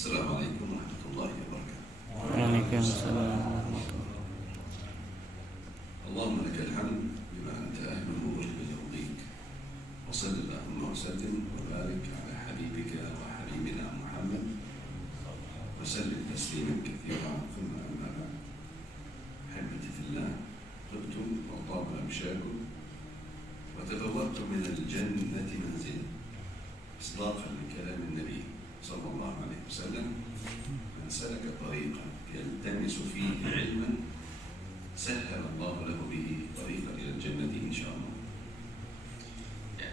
Assalamualaikum warahmatullahi wabarakatuh. Waalaikumsalam warahmatullahi. Allahumma lakal hamd bima anta ahluhu wa yurdik. Wa sallallahu wa sallim wa barik ala habibika wa habibina Muhammad wa sallim tasliman katsiran thumma amma ba'd. Ahibati fillah, tibtum wa taba amshakum wa tabawwa'tum min al-jannati manzila. Isdaqan li kalam an-nabi صلى الله عليه وسلم من سلك طريقا يلتمس فيه علما سهل الله له به طريقا إلى الجنة إن شاء الله.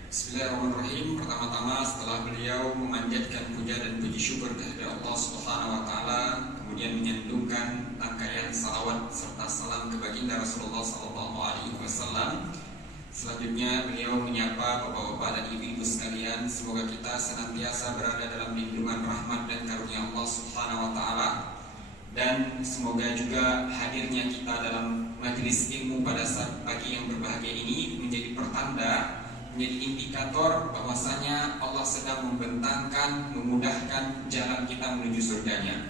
Bismillahirrahmanirrahim. Pertama-tama setelah beliau memanjatkan puja dan puji syukur kepada Allah Subhanahu wa taala, kemudian menyandungkan rangkaian salawat serta salam ke baginda Rasulullah sallallahu alaihi wasallam. Selanjutnya beliau menyapa bapak-bapak dan ibu-ibu sekalian, semoga kita senantiasa berada dalam lindungan rahmat dan karunia Allah Subhanahu wa taala, dan semoga juga hadirnya kita dalam majelis ilmu pada saat pagi yang berbahagia ini menjadi pertanda, menjadi indikator bahwasanya Allah sedang membentangkan, memudahkan jalan kita menuju surganya.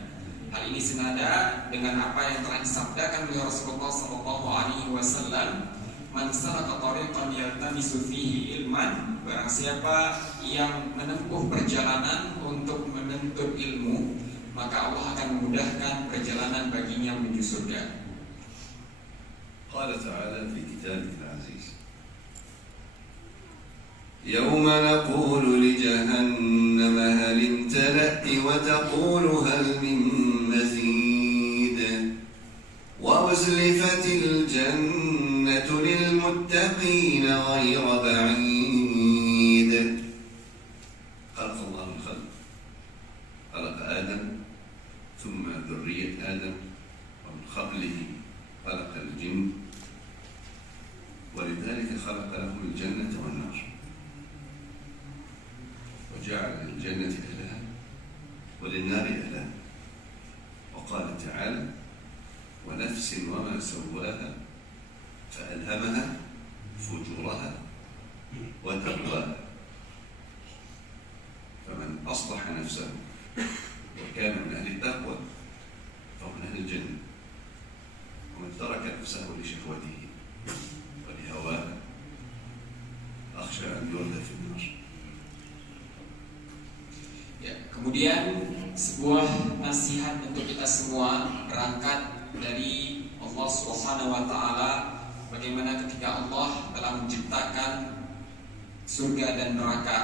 Hal ini senada dengan apa yang telah disabdakan oleh Rasulullah sallallahu alaihi wasallam, man salaka tariqan yaltamisu fihi ilman, barang siapa yang menempuh perjalanan untuk menuntut ilmu, maka Allah akan memudahkan perjalanan baginya menuju surga. قال تعالى في كتابه العزيز يوم نقول لجهنم هل امتلأت وتقول هل من مزيد وأزلفت الجنة للمتقين غير بعيد. خلق الله الخلق، خلق آدم ثم ذرية آدم ومن قبله خلق الجن، ولذلك خلق لهم الجنة والنار وجعل للجنة أهلها وللنار أهلها. وقال تعالى ونفس وما سواها فألهمها فجورها وتقواها. فمن أصلح نفسه وكان من أهل التقوى فهو من أهل الجنة، ومن ترك نفسه لشهوته ولهواه أخشى أن يرد في النار. Ya, kemudian sebuah nasihat untuk kita semua berangkat dari Allah Subhanahu wa taala, bagaimana ketika Allah telah menciptakan surga dan neraka,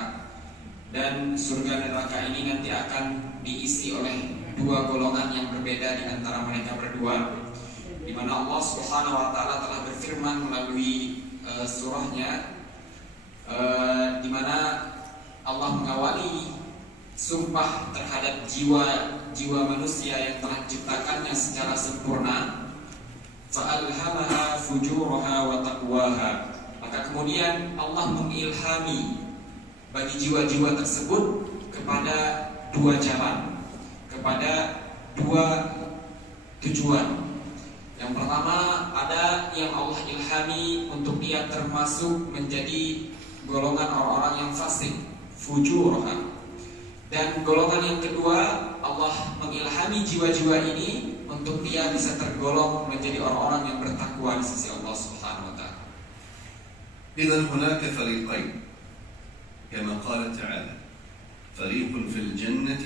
dan surga dan neraka ini nanti akan diisi oleh dua golongan yang berbeda di antara mereka berdua, di mana Allah Subhanahu wa taala telah berfirman melalui surahnya, di mana Allah mengawali sumpah terhadap jiwa manusia yang telah diciptakannya secara sempurna, fa'alhamaha fujuraha wa taqwaha. Maka kemudian Allah mengilhami bagi jiwa-jiwa tersebut kepada dua jalan, kepada dua tujuan. Yang pertama, ada yang Allah ilhami untuk dia termasuk menjadi golongan orang-orang yang fasik, fujuraha. Dan golongan yang kedua, Allah mengilhami jiwa-jiwa ini untuk dia bisa tergolong menjadi orang-orang yang bertakwa di sisi Allah Subhanahu wa taala. إذن هناك فريقين كما قال تعالى فريق في الجنة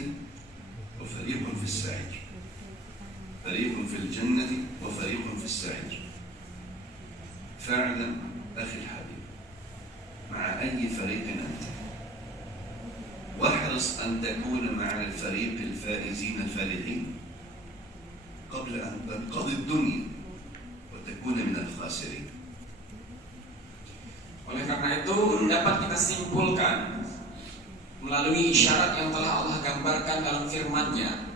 وفريق في السعير. فريق في الجنة وفريق في السعير. فاعلم أخي الحبيب مع أي فريق أنت، واحرص أن تكون مع الفريق الفائزين الفالحين قبل أن تنقضي الدنيا وتكون من الخاسرين. Oleh karena itu dapat kita simpulkan melalui isyarat yang telah Allah gambarkan dalam firman-Nya,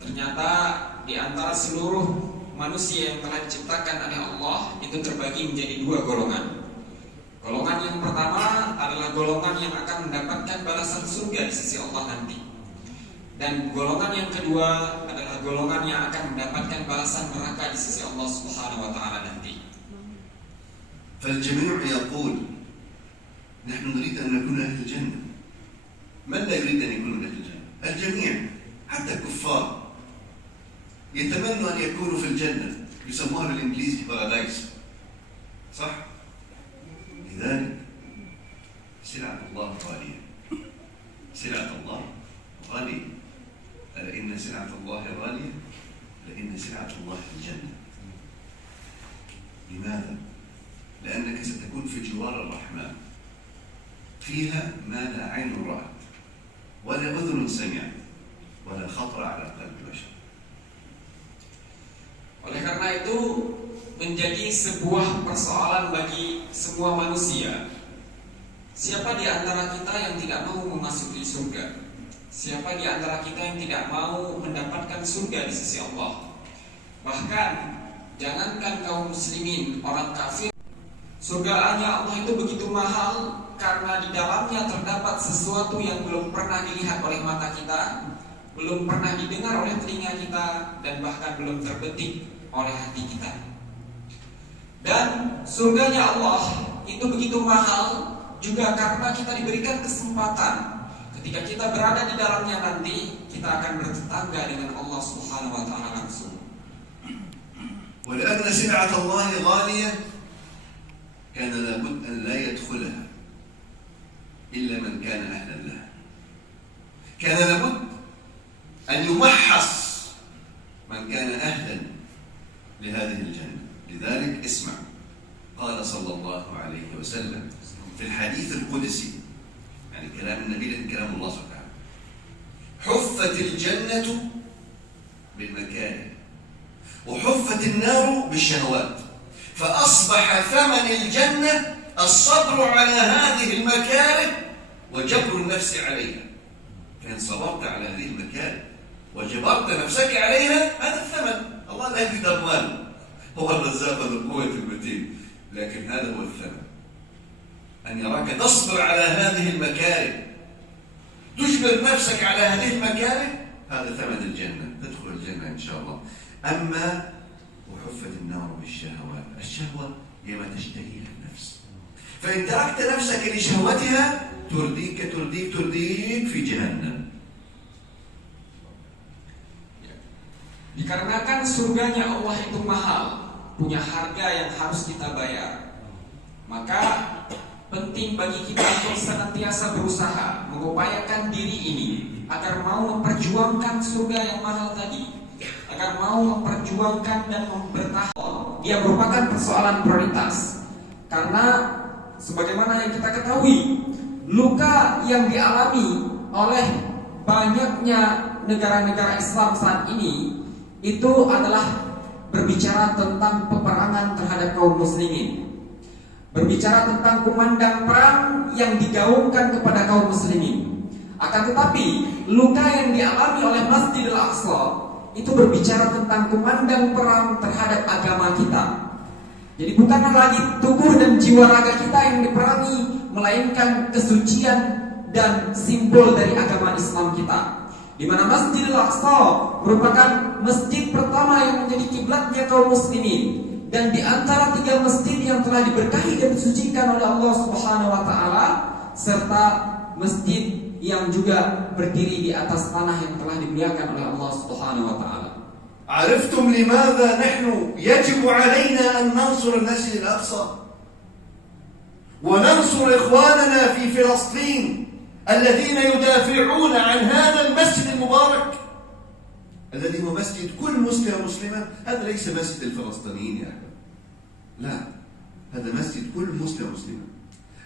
ternyata di antara seluruh manusia yang telah diciptakan oleh Allah itu terbagi menjadi dua golongan. Golongan yang pertama adalah golongan yang akan mendapatkan balasan surga di sisi Allah nanti, dan golongan yang kedua adalah golongan yang akan mendapatkan balasan neraka di sisi Allah Subhanahu wa taala nanti. فالجميع يقول نحن نريد أن نكون أهل الجنة. من لا يريد أن يكون من أهل الجنة؟ الجميع حتى الكفار يتمنوا أن يكونوا في الجنة، يسموها بالإنجليزي بارادايس، صح؟ لذلك سلعة الله غالية، سلعة الله غالية. ألا إن سلعة الله غالية؟ لأن سلعة الله الجنة. لماذا؟ لأنك ستكون في جوار الرحمن، فيها ما لا عين رأت ولا أذن سمعت ولا خطر على قلب بشر. Oleh karena itu menjadi sebuah persoalan bagi semua manusia. Siapa di antara kita yang tidak mau memasuki surga? Siapa di antara kita yang tidak mau mendapatkan surga di sisi Allah? Bahkan jangankan kaum muslimin, orang kafir, surganya Allah itu begitu mahal karena di dalamnya terdapat sesuatu yang belum pernah dilihat oleh mata kita, belum pernah didengar oleh telinga kita, dan bahkan belum terbetik oleh hati kita. Dan surganya Allah itu begitu mahal juga karena kita diberikan kesempatan ketika kita berada di dalamnya nanti kita akan bertetangga dengan Allah Subhanahu wa taala langsung. ولأن سلعة الله غالية كان لابد أن لا يدخلها إلا من كان أهلا لها. كان لابد أن يمحص من كان أهلا لهذه الجنة. لذلك اسمع، قال صلى الله عليه وسلم في الحديث القدسي، يعني كلام النبي لكن كلام الله سبحانه، حفت الجنة بالمكاره وحفت النار بالشهوات، فأصبح ثمن الجنة الصبر على هذه المكاره وجبر النفس عليها. فإن صبرت على هذه المكاره وجبرت نفسك عليها هذا الثمن. الله لا يدي ضمان، هو الرزاق ذو القوة المتين، لكن هذا هو الثمن، أن يراك تصبر على هذه المكاره، تجبر نفسك على هذه المكاره، هذا ثمن الجنة، تدخل الجنة إن شاء الله. أما وحفت النار بالشهوات، الشهوة هي ما تشتهيها النفس، فإن تركت نفسك لشهوتها ترديك ترديك ترديك في جهنم. Dikarenakan surganya Allah itu mahal, punya harga yang harus kita bayar, maka penting bagi kita untuk senantiasa berusaha mengupayakan diri ini agar mau memperjuangkan surga yang mahal tadi, agar mau memperjuangkan dan bertahan. Dia merupakan persoalan prioritas, karena sebagaimana yang kita ketahui, luka yang dialami oleh banyaknya negara-negara Islam saat ini itu adalah berbicara tentang peperangan terhadap kaum muslimin, berbicara tentang kumandang perang yang digaungkan kepada kaum muslimin. Akan tetapi luka yang dialami oleh Masjidil Aqsa itu berbicara tentang kumandang perang terhadap agama kita. Jadi bukanlah lagi tubuh dan jiwa raga kita yang diperangi, melainkan kesucian dan simbol dari agama Islam kita, di mana Masjidil Aqsa merupakan masjid pertama yang menjadi kiblatnya kaum muslimin, dan di antara 3 masjid yang telah diberkahi dan disucikan oleh Allah Subhanahu wa taala, serta masjid yang juga berdiri di atas tanah yang telah dimuliakan oleh Allah Subhanahu wa taala. عرفتم لماذا نحن يجب علينا أن ننصر المسجد الأقصى وننصر إخواننا في فلسطين الذين يدافعون عن هذا المسجد المبارك الذي هو مسجد كل مسلم ومسلمة. هذا ليس مسجد الفلسطينيين يا أحباب، لا، هذا مسجد كل مسلم ومسلمة،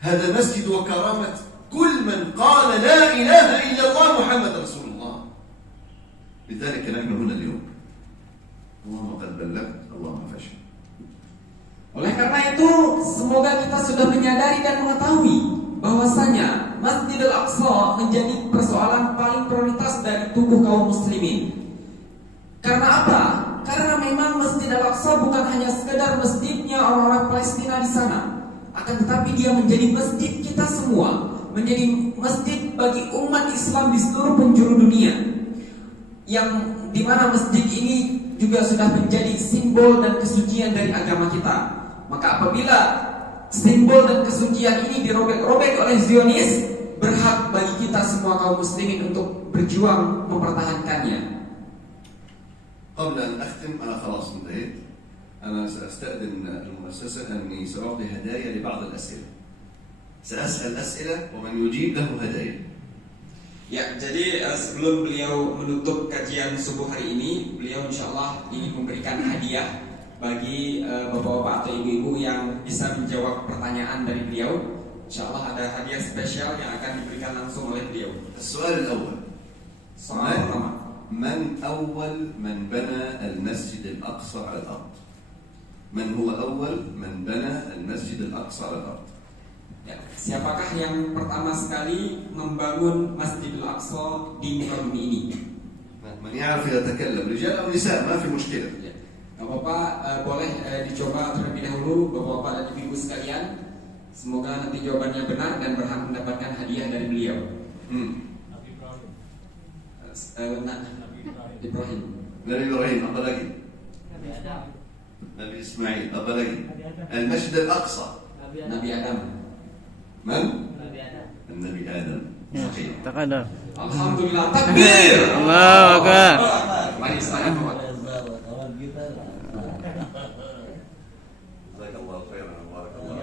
هذا مسجد وكرامة كل من قال لا إله إلا الله محمد رسول الله. لذلك نحن هنا اليوم. اللهم قد بلغت، اللهم فاشهد. Oleh karena itu, semoga kita sudah menyadari dan mengetahui bahwasanya Masjidil Aqsa menjadi persoalan paling prioritas dari tubuh kaum muslimin. Karena apa? Karena memang Masjidil Aqsa bukan hanya sekedar masjidnya orang-orang Palestina di sana, akan tetapi dia menjadi masjid kita semua, menjadi masjid bagi umat Islam di seluruh penjuru dunia, yang dimana masjid ini juga sudah menjadi simbol dan kesucian dari agama kita. Maka apabila simbol dan kesucian ini dirobek-robek oleh Zionis, berhak bagi kita semua kaum muslimin untuk berjuang mempertahankannya. قبل أن أختم أنا خلاص انتهيت. أنا سأستأذن المؤسسة أني سأعطي هدايا لبعض الأسئلة. سأسأل أسئلة ومن يجيب له هدايا. Ya, jadi sebelum beliau menutup kajian subuh hari ini, beliau insya Allah ingin memberikan hadiah bagi bapak-bapak atau ibu-ibu yang bisa menjawab pertanyaan dari beliau. Insya Allah ada hadiah spesial yang akan diberikan langsung oleh beliau. السؤال الأول. Soal pertama. من أول من بنى المسجد الأقصى على الأرض؟ من هو أول من بنى المسجد الأقصى على الأرض؟ Ya, siapakah yang pertama sekali membangun Masjidil Aqsa di muka bumi ini? من يعرف يتكلم رجال أو نساء ما في مشكلة. Ya. Bapak boleh dicoba terlebih dahulu, bapak-bapak dan ibu-ibu sekalian. Semoga nanti jawabannya benar dan berhak mendapatkan hadiah dari beliau. Ibrahim. نبي إبراهيم أبا لقي. نبي إسماعيل أبا لقي. المسجد الأقصى. Nabi Adam. من؟ النبي آدم. صحيح. Taqaddam. Alhamdulillah, takbir. Allahu Akbar. Mari silakan Bapak. جزاك الله خيرا وبارك الله.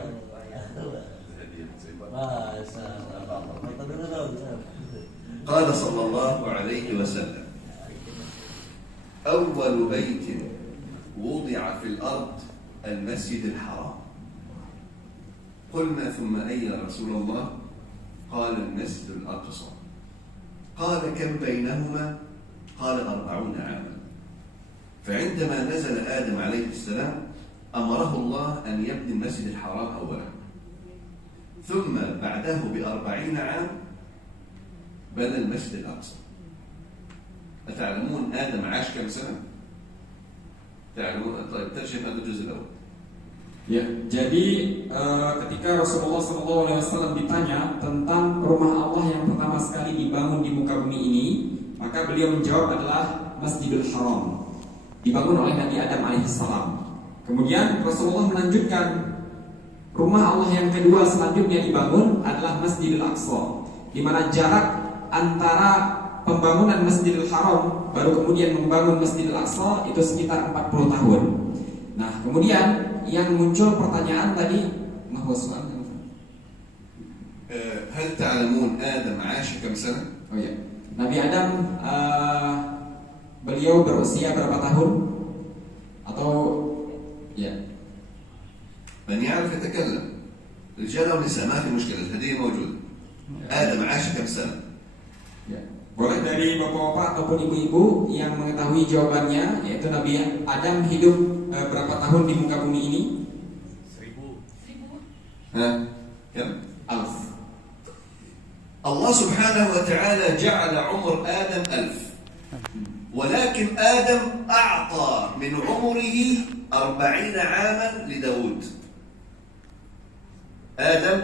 قال صلى الله عليه وسلم: أول بيت وضع في الأرض المسجد الحرام. قلنا ثم أي يا رسول الله؟ قال المسجد الأقصى. قال كم بينهما؟ قال 40 عاما. فعندما نزل آدم عليه السلام أمره الله أن يبني المسجد الحرام أولا، ثم بعده ب40 عام بنى المسجد الأقصى. أتعلمون آدم عاش كم سنة؟ تعلمون؟ طيب ترجم هذا الجزء الأول. Ya, jadi ketika Rasulullah SAW ditanya tentang rumah Allah yang pertama sekali dibangun di muka bumi ini, maka beliau menjawab adalah Masjidil Haram, dibangun oleh Nabi Adam alaihissalam. Kemudian Rasulullah melanjutkan, rumah Allah yang kedua selanjutnya dibangun adalah Masjidil Aqsa, di mana jarak antara pembangunan Masjidil Haram baru kemudian membangun Masjidil Aqsa itu sekitar 40 tahun. Nah, kemudian yang muncul pertanyaan tadi, mahwa soal. هل تعلمون آدم عاش كم سنة؟ Oh ya, Nabi Adam beliau berusia berapa tahun? Atau ya? من يعرف يتكلم رجال أو نساء ما في مشكلة، الهدية موجودة. آدم عاش كم سنة؟ Ya. Boleh dari bapak-bapak ataupun ibu-ibu yang mengetahui jawabannya, yaitu Nabi Adam hidup berapa tahun di muka bumi ini? 1000. ها كم؟ 1000. الله سبحانه وتعالى جعل عمر آدم 1000، ولكن آدم أعطى من عمره 40 عاما لداود. آدم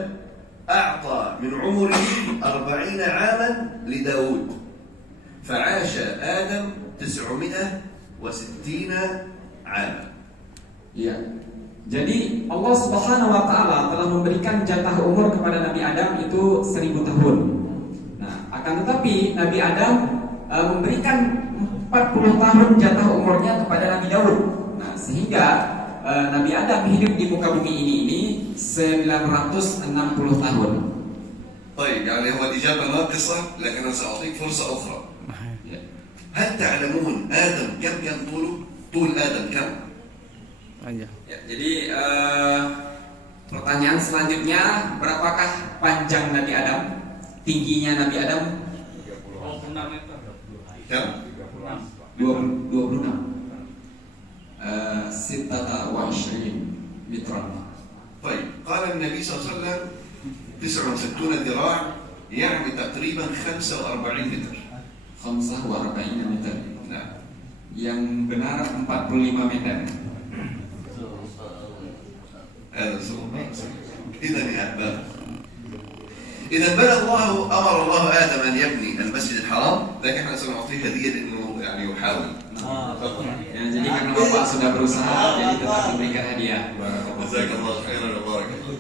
أعطى من عمره 40 عاما لداود، فعاش آدم 960 عاما. Ya. Jadi Allah Subhanahu wa taala telah memberikan jatah umur kepada Nabi Adam itu 1000 tahun. Nah, akan tetapi Nabi Adam memberikan 40 tahun jatah umurnya kepada Nabi Daud. Nah, sehingga Nabi Adam hidup di muka bumi ini 960 tahun. طيب يعني هو الإجابة ناقصة، لكن أنا سأعطيك فرصة أخرى. هل تعلمون آدم كم كان طوله؟ طول آدم كم؟ Aja. Ya, jadi pertanyaan selanjutnya, berapakah panjang Nabi Adam? Tingginya Nabi Adam? 26 meter. كم؟ 26. Sittata wa 20 mitran. طيب قال النبي صلى الله عليه وسلم 69 ذراع، يعني تقريبا 45 متر. 45 meter. نعم. Yang benar 45 meter. هذا سوء. إذا يا أحباب، إذا بنى الله، أمر الله آدم أن يبني المسجد الحرام، لكن احنا سنعطيه هدية لأنه يعني يحاول. Ya, jadi karena Bapak sudah berusaha, jadi tetap diberikan hadiah. جزاك الله خيرا وبارك الله.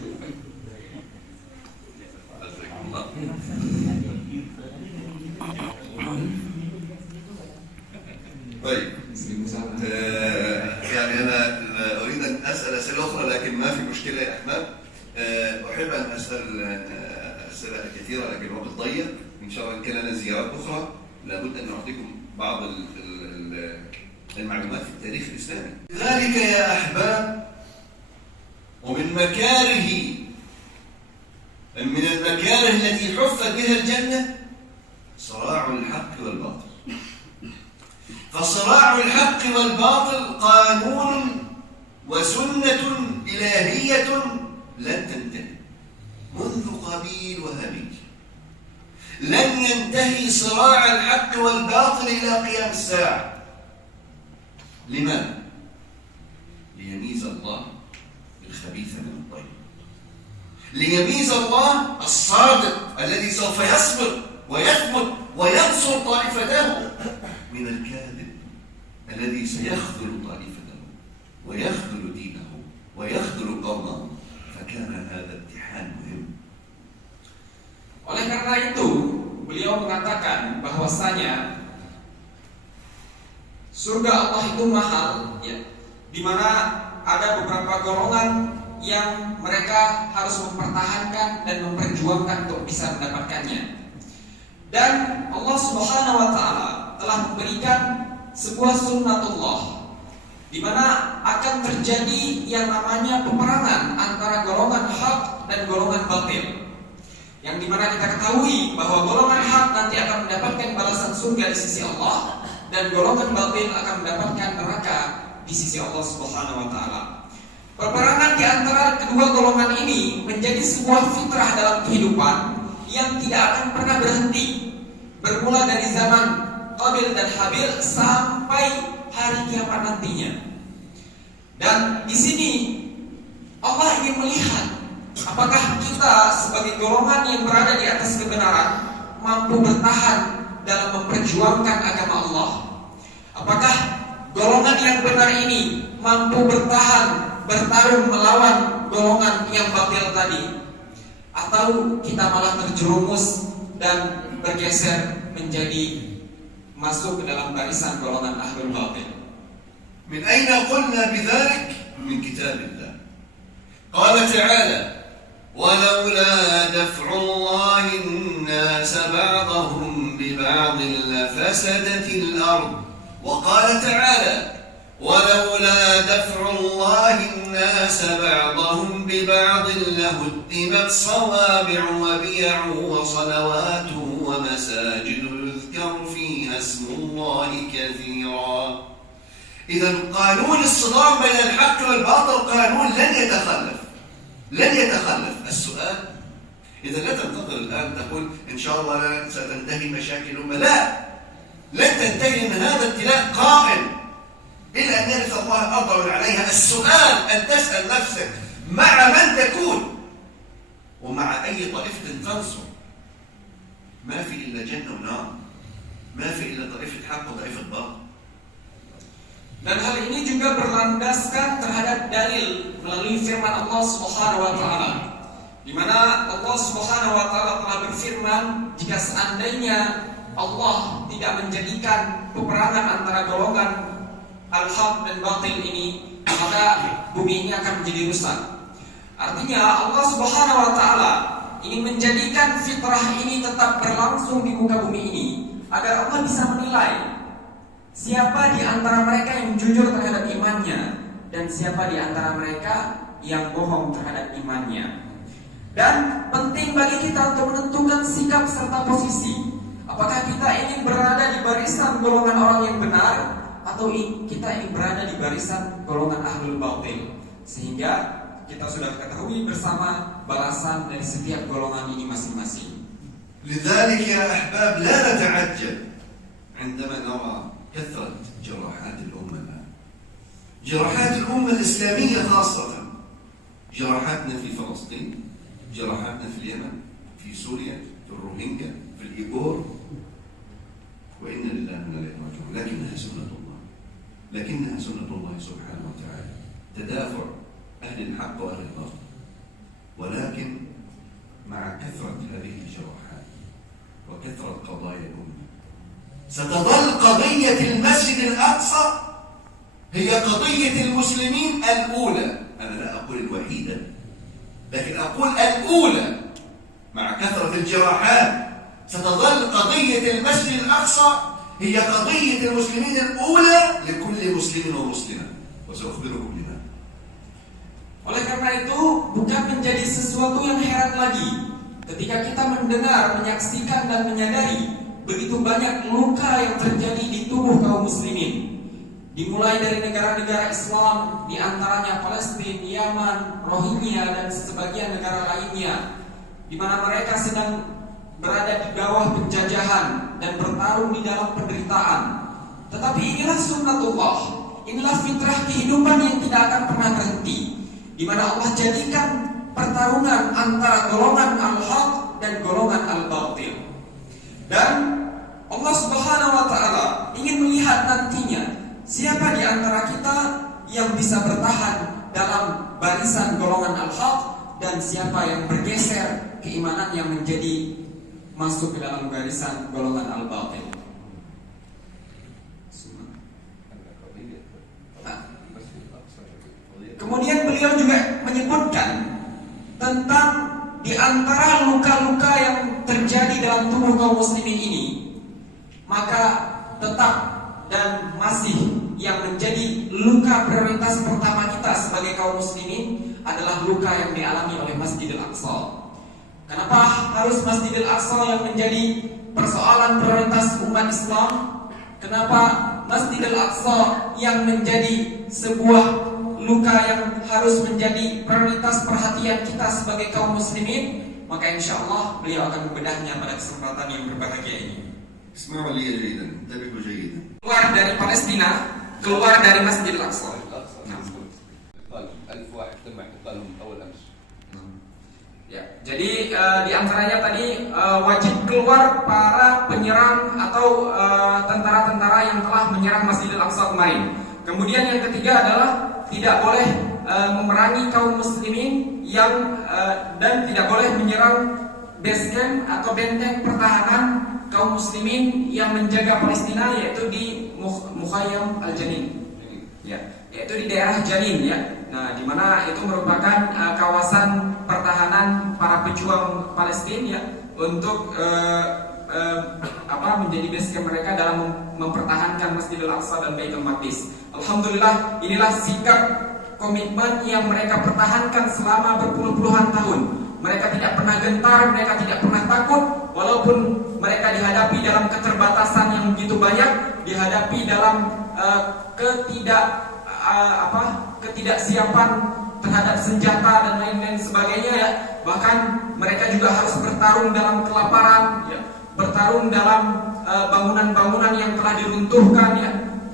جزاك الله. طيب Seribu salam. يعني أنا أريد أن أسأل أسئلة أخرى لكن ما في مشكلة يا أحمد. أحب أن أسأل أسئلة كثيرة لكن الوقت ضيق. إن شاء الله إن كان لنا زيارات أخرى لابد أن نعطيكم بعض المعلومات في التاريخ الإسلامي. لذلك يا أحباب ومن المكاره التي حفت بها الجنة صراع الحق والباطل. فصراع الحق والباطل قانون وسنة إلهية لن تنتهي منذ قابيل وهابيل. لن ينتهي صراع الحق والباطل إلى قيام الساعة. لماذا؟ ليميز الله الخبيث من الطيب، ليميز الله الصادق الذي سوف يصبر ويثبت وينصر طائفته من الكاذب الذي سيخذل طائفته ويخذل دينه ويخذل قومه. فكان هذا امتحان مهم. Oleh karena itu, beliau mengatakan bahwasanya surga Allah itu mahal, ya, di mana ada beberapa golongan yang mereka harus mempertahankan dan memperjuangkan untuk bisa mendapatkannya. Dan Allah Subhanahu wa taala telah memberikan sebuah sunnatullah di mana akan terjadi yang namanya peperangan antara golongan hak dan golongan batil. Yang dimana kita ketahui bahwa golongan hak nanti akan mendapatkan balasan surga di sisi Allah dan golongan batil akan mendapatkan neraka di sisi Allah Subhanahu wa taala. Peperangan di antara kedua golongan ini menjadi sebuah fitrah dalam kehidupan yang tidak akan pernah berhenti, bermula dari zaman Qabil dan Habil sampai hari kiamat nantinya. Dan di sini Allah ingin melihat apakah kita sebagai golongan yang berada di atas kebenaran mampu bertahan dalam memperjuangkan agama Allah. Apakah golongan yang benar ini mampu bertahan bertarung melawan golongan yang batil tadi, atau kita malah terjerumus dan bergeser menjadi masuk ke dalam barisan golongan ahlul batil. من أين قلنا بذلك؟ من كتاب الله. قال تعالى: ولولا دفع الله الناس بعضهم ببعض لفسدت الأرض. وقال تعالى: ولولا دفع الله الناس بعضهم ببعض لهدمت صوامع وبيع وصلوات ومساجد يذكر فيها اسم الله كثيرا. إذا قانون الصدام بين الحق والباطل قانون لن يتخلف. السؤال: إذا لا تنتظر الآن تقول إن شاء الله ستنتهي مشاكل الأمة. لا، لن تنتهي من هذا ابتلاء قائم إلى أن يرث الله الأرض ومن عليها. السؤال أن تسأل نفسك مع من تكون ومع أي طائفة تنصر. ما في إلا جنة ونار، ما في إلا طائفة حق وطائفة باطل. Dan hal ini juga berlandaskan terhadap dalil melalui firman Allah Subhanahu wa taala, di mana Allah Subhanahu wa taala telah berfirman, jika seandainya Allah tidak menjadikan peperangan antara golongan al-haq dan batil ini, maka bumi ini akan menjadi rusak. Artinya Allah Subhanahu wa taala ingin menjadikan fitrah ini tetap berlangsung di muka bumi ini agar Allah bisa menilai siapa di antara mereka yang jujur terhadap imannya dan siapa di antara mereka yang bohong terhadap imannya. Dan penting bagi kita untuk menentukan sikap serta posisi. Apakah kita ingin berada di barisan golongan orang yang benar atau kita ingin berada di barisan golongan ahlul batil, sehingga kita sudah ketahui bersama balasan dari setiap golongan ini masing-masing. لذلك يا أحباب لا نتعجب عندما نرى كثرة جراحات الأمة الآن، جراحات الأمة الإسلامية خاصة، جراحاتنا في فلسطين، جراحاتنا في اليمن، في سوريا، في الروهينجا، في الإيغور، وإنا لله وإنا إليه راجعون. لكنها سنة الله سبحانه وتعالى، تدافع أهل الحق وأهل الباطل. ولكن مع كثرة هذه الجراحات وكثرة قضايا الأمة ستظل قضية المسجد الأقصى هي قضية المسلمين الأولى. أنا لا أقول الوحيدة، لكن أقول الأولى. مع كثرة الجراحات ستظل قضية المسجد الأقصى هي قضية المسلمين الأولى لكل مسلم ومسلمة، وسأخبركم لماذا. Oleh karena itu, bukan menjadi sesuatu yang heran lagi ketika kita mendengar, menyaksikan dan menyadari begitu banyak luka yang terjadi di tubuh kaum muslimin. Dimulai dari negara-negara Islam, di antaranya Palestina, Yaman, Rohingya dan sebagian negara lainnya, di mana mereka sedang berada di bawah penjajahan dan bertarung di dalam penderitaan. Tetapi inilah sunnatullah, inilah fitrah kehidupan yang tidak akan pernah berhenti, di mana Allah jadikan pertarungan antara golongan al-haq dan golongan al-batil. Dan Allah Subhanahu wa taala ingin melihat nantinya siapa di antara kita yang bisa bertahan dalam barisan golongan al-haq dan siapa yang bergeser keimanan yang menjadi masuk ke dalam barisan golongan al-batil. Kemudian beliau juga menyebutkan tentang di antara luka-luka yang terjadi dalam tubuh kaum muslimin ini, maka tetap dan masih yang menjadi luka prioritas pertama kita sebagai kaum muslimin adalah luka yang dialami oleh Masjidil Aqsa. Kenapa harus Masjidil Aqsa yang menjadi persoalan prioritas umat Islam? Kenapa Masjidil Aqsa yang menjadi sebuah luka yang harus menjadi prioritas perhatian kita sebagai kaum muslimin? Maka insya Allah beliau akan membedahnya pada kesempatan yang berbahagia ini. اسمعوا لي جيدا، انتبهوا جيدا. Keluar dari Palestina, keluar dari Masjidil Aqsa. Ya, jadi di antaranya tadi wajib keluar para penyerang atau tentara-tentara yang telah menyerang Masjidil Aqsa kemarin. Kemudian yang ketiga adalah tidak boleh memerangi kaum muslimin yang dan tidak boleh menyerang base camp atau benteng pertahanan kaum muslimin yang menjaga Palestina, yaitu di Mukhayyam Al-Janin. Ya, yaitu di daerah Janin ya. Nah, di mana itu merupakan kawasan pertahanan para pejuang Palestina ya, untuk menjadi base camp mereka dalam mempertahankan Masjidil Aqsa dan Baitul Maqdis. Alhamdulillah, inilah sikap komitmen yang mereka pertahankan selama berpuluh-puluhan tahun. Mereka tidak pernah gentar, mereka tidak pernah takut, walaupun mereka dihadapi dalam keterbatasan yang begitu banyak, dihadapi dalam ketidaksiapan terhadap senjata dan lain-lain sebagainya ya. Bahkan mereka juga harus bertarung dalam kelaparan ya, bertarung dalam bangunan-bangunan yang telah diruntuhkan ya.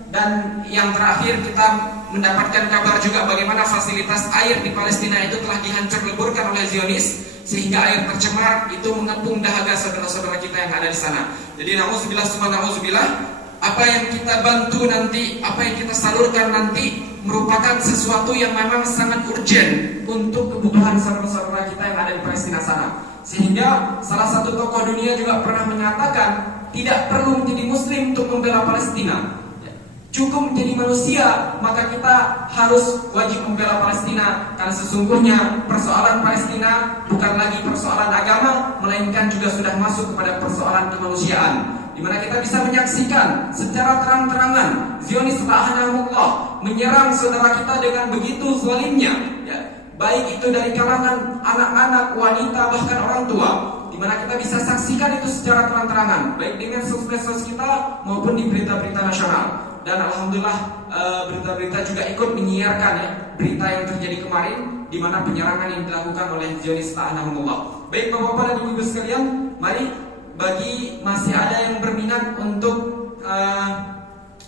Dan yang terakhir kita mendapatkan kabar juga bagaimana fasilitas air di Palestina itu telah dihancur leburkan oleh Zionis, sehingga air tercemar itu mengepung dahaga saudara-saudara kita yang ada di sana. Jadi nauzubillah summa nauzubillah, apa yang kita bantu nanti, apa yang kita salurkan nanti merupakan sesuatu yang memang sangat urgent untuk kebutuhan saudara-saudara kita yang ada di Palestina sana. Sehingga salah satu tokoh dunia juga pernah menyatakan tidak perlu menjadi muslim untuk membela Palestina. Cukup menjadi manusia, maka kita harus wajib membela Palestina. Karena sesungguhnya persoalan Palestina bukan lagi persoalan agama, melainkan juga sudah masuk kepada persoalan kemanusiaan, di mana kita bisa menyaksikan secara terang-terangan Zionis la'anahumullah menyerang saudara kita dengan begitu zalimnya ya. Baik itu dari kalangan anak-anak, wanita, bahkan orang tua, di mana kita bisa saksikan itu secara terang-terangan, baik dengan sosmed kita maupun di berita-berita nasional. Dan alhamdulillah berita-berita juga ikut menyiarkan ya berita yang terjadi kemarin, di mana penyerangan yang dilakukan oleh Zionis la'anahumullah. Baik Bapak-bapak dan Ibu-ibu sekalian, mari bagi masih ada yang berminat untuk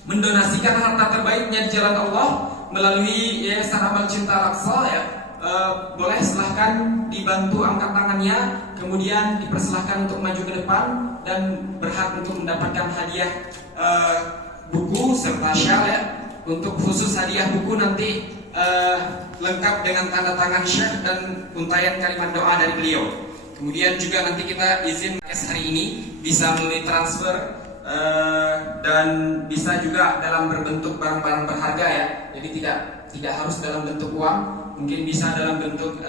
mendonasikan harta terbaiknya di jalan Allah melalui Yayasan Amal Cinta Al-Aqsa ya, boleh silahkan dibantu angkat tangannya, kemudian dipersilahkan untuk maju ke depan dan berhak untuk mendapatkan hadiah buku serta syal ya. Untuk khusus hadiah buku nanti lengkap dengan tanda tangan syekh dan untayan kalimat doa dari beliau. Kemudian juga nanti kita izin hari ini bisa melalui transfer dan bisa juga dalam berbentuk barang-barang berharga ya. Jadi tidak harus dalam bentuk uang, mungkin bisa dalam bentuk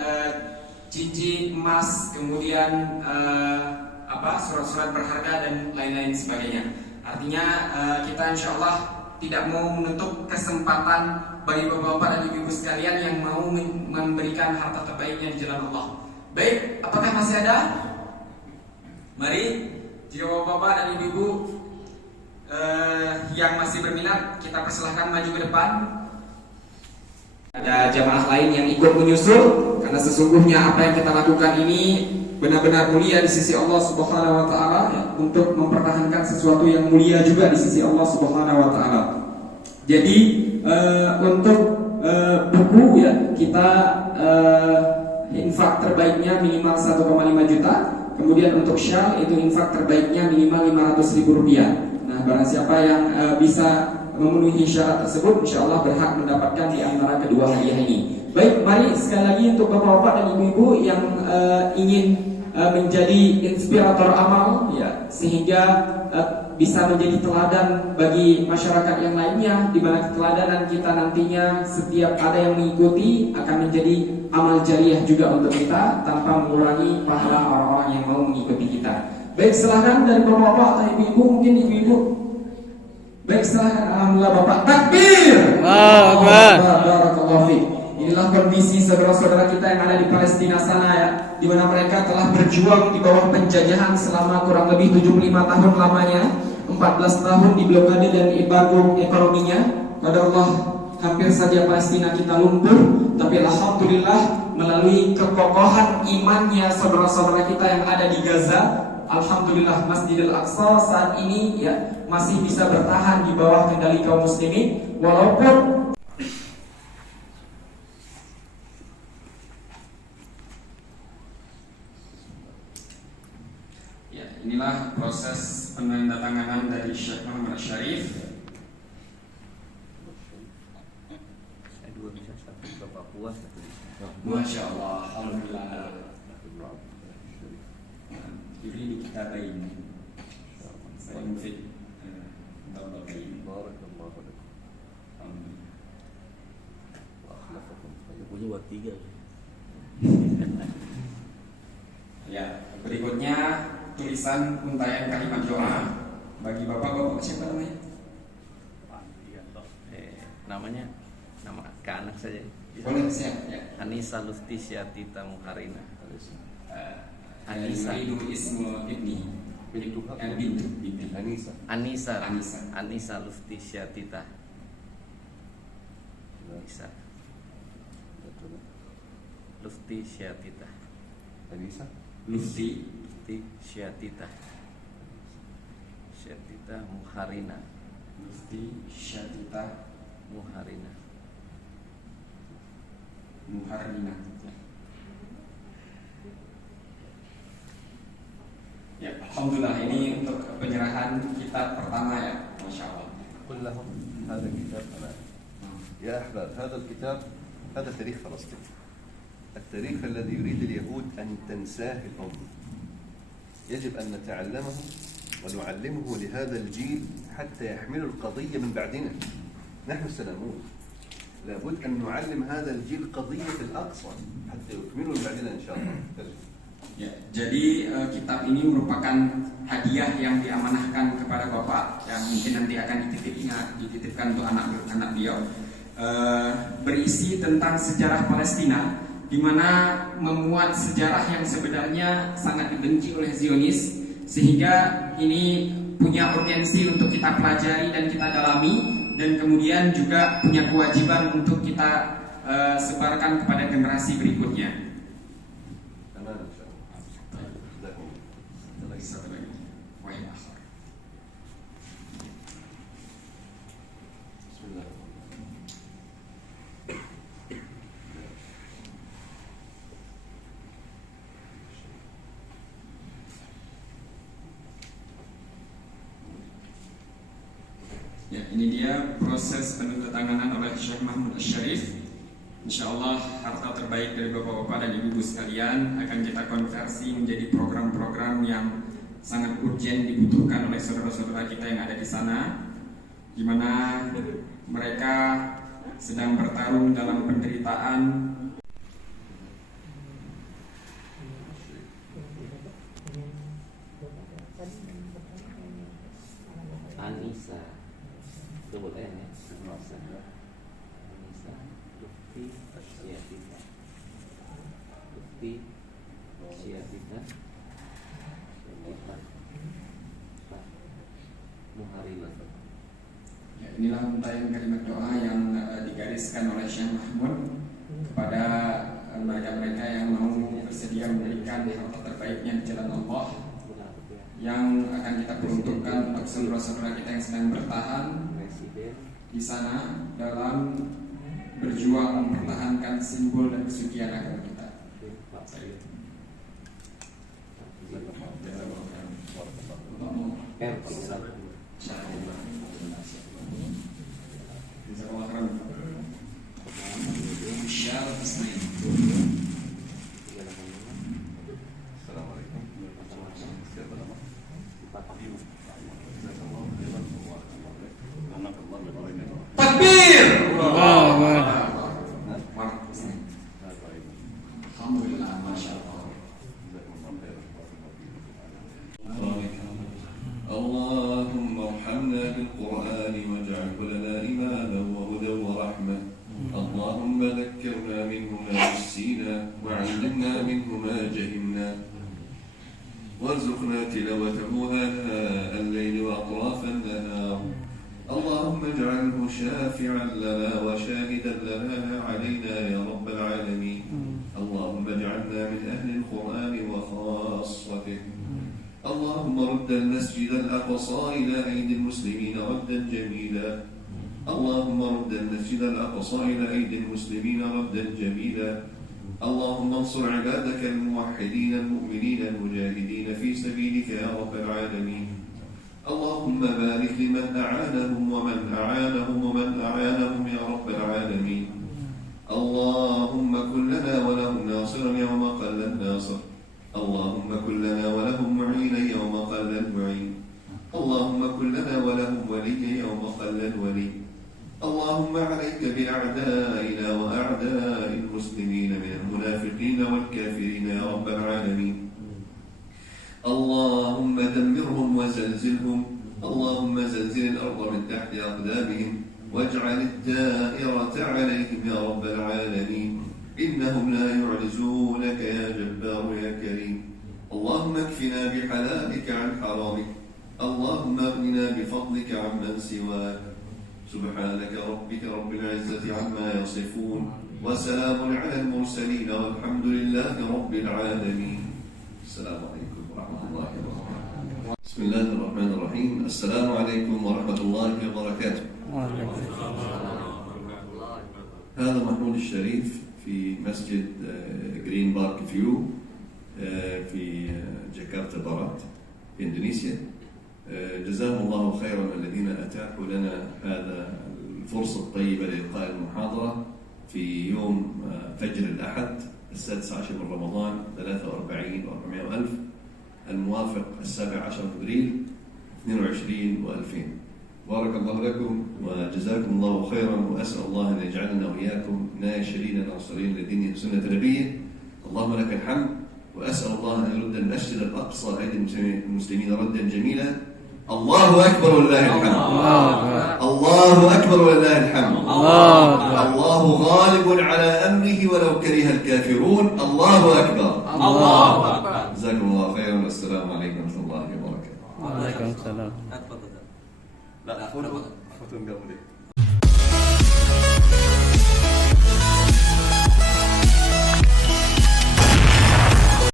cincin, emas, kemudian surat-surat berharga dan lain-lain sebagainya. Artinya kita insya Allah tidak mau menutup kesempatan bagi bapak-bapak dan ibu-ibu sekalian yang mau memberikan harta terbaiknya di jalan Allah. Baik, apakah masih ada? Mari, jika bapak-bapak dan ibu-ibu yang masih berminat, kita persilahkan maju ke depan. Ada jamaah lain yang ikut menyusul, karena sesungguhnya apa yang kita lakukan ini benar-benar mulia di sisi Allah Subhanahu wa taala, untuk mempertahankan sesuatu yang mulia juga di sisi Allah Subhanahu wa taala. Jadi untuk buku ya, kita infak terbaiknya minimal 1,5 juta. Kemudian untuk syal itu infak terbaiknya minimal 500.000 rupiah. Nah, barang siapa yang bisa memenuhi syarat tersebut, insya Allah berhak mendapatkan di antara kedua hadiah ini. Baik, mari sekali lagi untuk bapak-bapak dan ibu-ibu yang ingin menjadi inspirator amal, ya, sehingga bisa menjadi teladan bagi masyarakat yang lainnya, di mana keteladanan kita nantinya setiap ada yang mengikuti akan menjadi amal jariah juga untuk kita tanpa mengurangi pahala orang-orang yang mau mengikuti kita. Baik, silahkan dari bapak-bapak atau ibu-ibu, mungkin ibu-ibu. Baik, silahkan. Alhamdulillah, bapak. Takbir! Barakallahu fiik. Inilah kondisi saudara-saudara kita yang ada di Palestina sana ya, di mana mereka telah berjuang di bawah penjajahan selama kurang lebih 75 tahun lamanya, 14 tahun di blokade dan embargo ekonominya. Qadarullah, hampir saja Palestina kita lumpuh, tapi alhamdulillah melalui kekokohan imannya saudara-saudara kita yang ada di Gaza, alhamdulillah Masjidil Aqsa saat ini ya masih bisa bertahan di bawah kendali kaum muslimin, walaupun ya, inilah proses penandatanganan dari Syekh Muhammad Syarif. Saya dua bisa satu ke Papua, satu di Masya Allah, alhamdulillah. Yuridu kita bain. Saya mufid. punya buat tiga. Ya, berikutnya tulisan untayan kalimat doa bagi bapak siapa namanya? Namanya nama ke anak saja. Boleh siap ya. Anissa Lufti Syatita Muharina. Anissa itu ismu ibni. Bintu Anissa Lufti Syatita. Anissa Lufti Syatita. Anissa Lufti Syatita. Syatita Muharina. Lufti Syatita Muharina. Ya, alhamdulillah, ini untuk penyerahan kitab pertama ya, masya Allah. قل لهم هذا الكتاب أمام يا أحباب. هذا الكتاب هذا تاريخ فلسطين، التاريخ الذي يريد اليهود أن تنساه الأمة. يجب أن نتعلمه ونعلمه لهذا الجيل حتى يحملوا القضية من بعدنا. نحن سنموت، لابد أن نعلم هذا الجيل قضية الأقصى حتى يكملوا من بعدنا إن شاء الله. Ya, jadi kitab ini merupakan hadiah yang diamanahkan kepada Bapak yang mungkin nanti akan dititipkan untuk anak beliau. Berisi tentang sejarah Palestina, di mana memuat sejarah yang sebenarnya sangat dibenci oleh Zionis, sehingga ini punya urgensi untuk kita pelajari dan kita dalami, dan kemudian juga punya kewajiban untuk kita sebarkan kepada generasi berikutnya. Ya, ini dia proses penandatanganan oleh Syekh Muhammad Syarif. Insyaallah harta terbaik dari bapak-bapak dan ibu-ibu sekalian akan kita konversi menjadi program-program yang sangat urgent dibutuhkan oleh saudara-saudara kita yang ada di sana, di mana mereka sedang bertarung dalam penderitaan. Anissa, sebut ya. Anissa, Lutfi, Syiafita, Lutfi, Syiafita, Muharibah. Ya, inilah untayan kalimat doa yang digariskan oleh Syekh Mahmud kepada mereka-mereka yang mau bersedia memberikan harta terbaiknya di jalan Allah, yang akan kita peruntukkan untuk saudara-saudara kita yang sedang bertahan di sana dalam berjuang mempertahankan simbol dan kesucian agama kita. Assalamualaikum. Siapa nama? Takbir! Alhamdulillah, masya Allah. اللهم ارحمنا بالقرآن واجعله لنا إماما وهدى ورحمة. اللهم ذكرنا منه ما نسينا وعلمنا منه ما جهلنا وارزقنا تلاوته آناء الليل وأطراف النهار. اللهم اجعله شافعا لنا وشاهدا لنا لا علينا يا رب العالمين. اللهم اجعلنا من أهل القرآن وخاصته. اللهم رد المسجد الأقصى إلى أيدي المسلمين ردا جميلا. اللهم رد المسجد الأقصى إلى أيدي المسلمين ردا جميلا. اللهم انصر عبادك الموحدين المؤمنين المجاهدين في سبيلك يا رب العالمين. اللهم بارك لمن أعانهم ومن أعانهم ومن أعانهم يا رب العالمين. اللهم كن لنا ولهم ناصرا يوم قل الناصر. اللهم كن لنا ولهم معينا يوم قل المعين. اللهم كن لنا ولهم وليا يوم قل الولي. اللهم عليك بأعدائنا وأعداء المسلمين من المنافقين والكافرين يا رب العالمين. اللهم دمرهم وزلزلهم. اللهم زلزل الأرض من تحت أقدامهم واجعل الدائرة عليهم يا رب العالمين. إنهم لا يعجزونك يا جبار يا كريم. اللهم اكفنا بحلالك عن حرامك. اللهم اغننا بفضلك عمن سواك. سبحانك ربك رب العزة عما يصفون وسلام على المرسلين والحمد لله رب العالمين. السلام عليكم ورحمة الله وبركاته. بسم الله الرحمن الرحيم. السلام عليكم ورحمة الله وبركاته. هذا محمود الشريف في مسجد جرين بارك فيو في جاكرتا بارات في إندونيسيا. جزاهم الله خيرا الذين أتاحوا لنا هذا الفرصة الطيبة لإلقاء المحاضرة في يوم فجر الأحد 16 من رمضان 43 و400 ألف الموافق 17 أبريل 22 و2000. بارك الله لكم وجزاكم الله خيرا، وأسأل الله أن يجعلنا وإياكم ناشرين ناصرين لدين سنة نبيه. اللهم لك الحمد، وأسأل الله أن يرد المسجد الأقصى أيدي المسلمين ردا جميلا. الله أكبر ولله الحمد. الله أكبر ولله الحمد. الله غالب على أمره ولو كره الكافرون. الله أكبر. الله أكبر. جزاكم الله خيرا والسلام عليكم ورحمة الله وبركاته. Waalaikumsalam. لا فوتو قبل